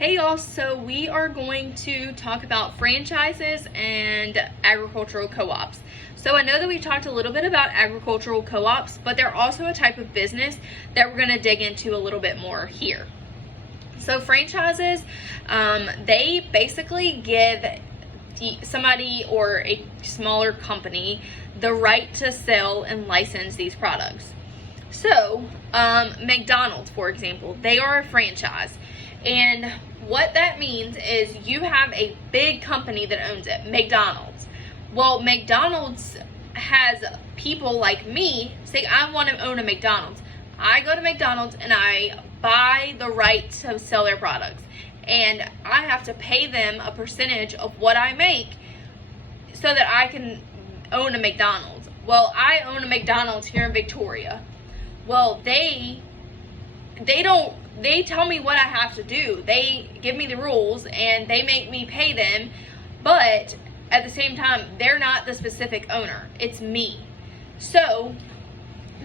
Hey y'all, so we are going to talk about franchises and agricultural co-ops. So I know that we've talked a little bit about agricultural co-ops, but they're also a type of business that we're going to dig into a little bit more here. So franchises, they basically give somebody or a smaller company the right to sell and license these products. So McDonald's, for example, they are a franchise. And what that means is you have a big company that owns it, McDonald's. Well, McDonald's has people like me say, I want to own a McDonald's. I go to McDonald's and I buy the right to sell their products. And I have to pay them a percentage of what I make so that I can own a McDonald's. Well, I own a McDonald's here in Victoria. Well, they tell me what I have to do. They give me the rules and they make me pay them, but at the same time, they're not the specific owner. It's me. So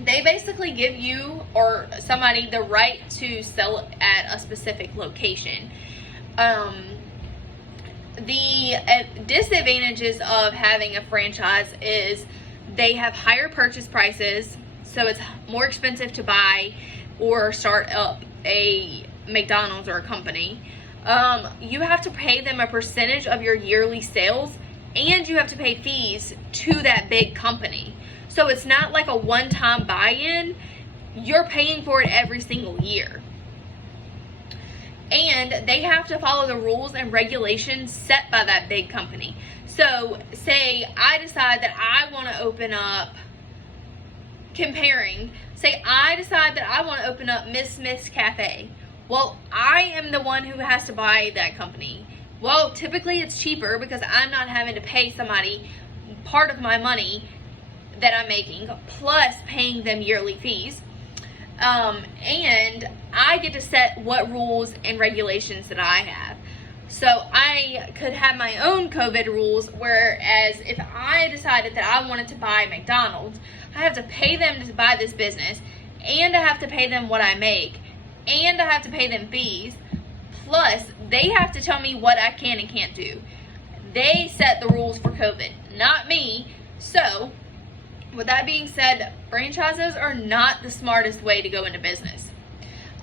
they basically give you or somebody the right to sell at a specific location. The disadvantages of having a franchise is they have higher purchase prices, so it's more expensive to buy or start up a McDonald's or a company. You have to pay them a percentage of your yearly sales, and you have to pay fees to that big company. So it's not like a one-time buy-in. You're paying for it every single year. And they have to follow the rules and regulations set by that big company. So say I decide that I want to open up, say I decide that I want to open up Miss Smith's Cafe. Well, I am the one who has to buy that company. Well, typically it's cheaper because I'm not having to pay somebody part of my money that I'm making, plus paying them yearly fees. And I get to set what rules and regulations that I have. So I could have my own COVID rules, whereas if I decided that I wanted to buy McDonald's, I have to pay them to buy this business, and I have to pay them what I make, and I have to pay them fees, plus they have to tell me what I can and can't do. They set the rules for COVID, not me. So with that being said, franchises are not the smartest way to go into business.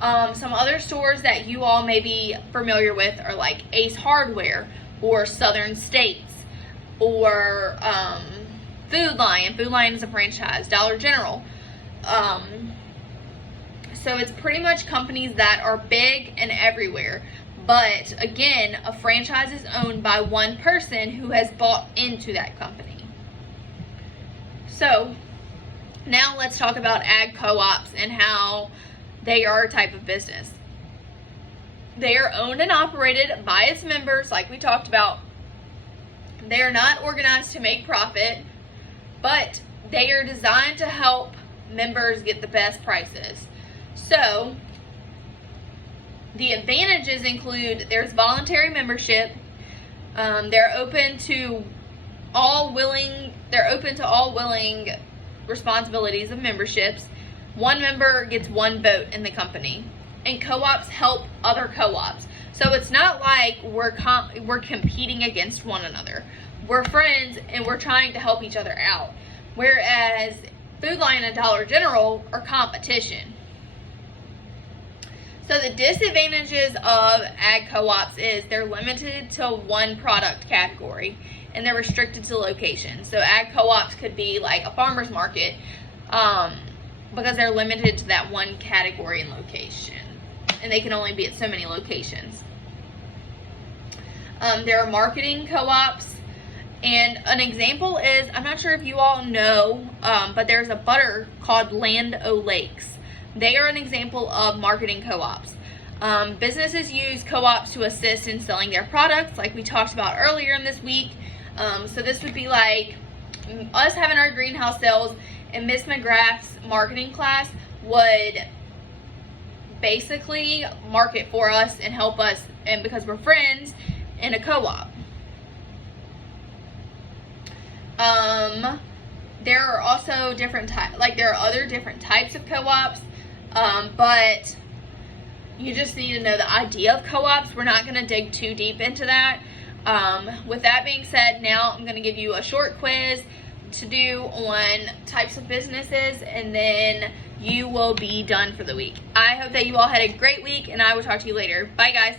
Some other stores that you all may be familiar with are like Ace Hardware or Southern States or Food Lion. Food Lion is a franchise. Dollar General. So it's pretty much companies that are big and everywhere. But again, a franchise is owned by one person who has bought into that company. So now let's talk about ag co-ops and how they are a type of business. They are owned and operated by its members, like we talked about. They are not organized to make profit, but they are designed to help members get the best prices. So the advantages include there's voluntary membership. They're open to all willing responsibilities of memberships. One member gets one vote in the company, and co-ops help other co-ops. So it's not like we're competing against one another. We're friends and we're trying to help each other out. Whereas Food Lion and Dollar General are competition. So the disadvantages of ag co-ops is they're limited to one product category and they're restricted to location. So ag co-ops could be like a farmer's market because they're limited to that one category and location, and they can only be at so many locations. There are marketing co-ops, and an example is, I'm not sure if you all know, but there's a butter called Land O'Lakes. They are an example of marketing co-ops. Businesses use co-ops to assist in selling their products, like we talked about earlier in this week. So this would be like us having our greenhouse sales, and Miss McGrath's marketing class would basically market for us and help us, and because we're friends in a co-op. There are also different types, like there are other different types of co-ops, but You just need to know the idea of co-ops. We're not going to dig too deep into that. With that being said, now I'm going to give you a short quiz to do on types of businesses, and then you will be done for the week. I hope that you all had a great week, and I will talk to you later. Bye, guys.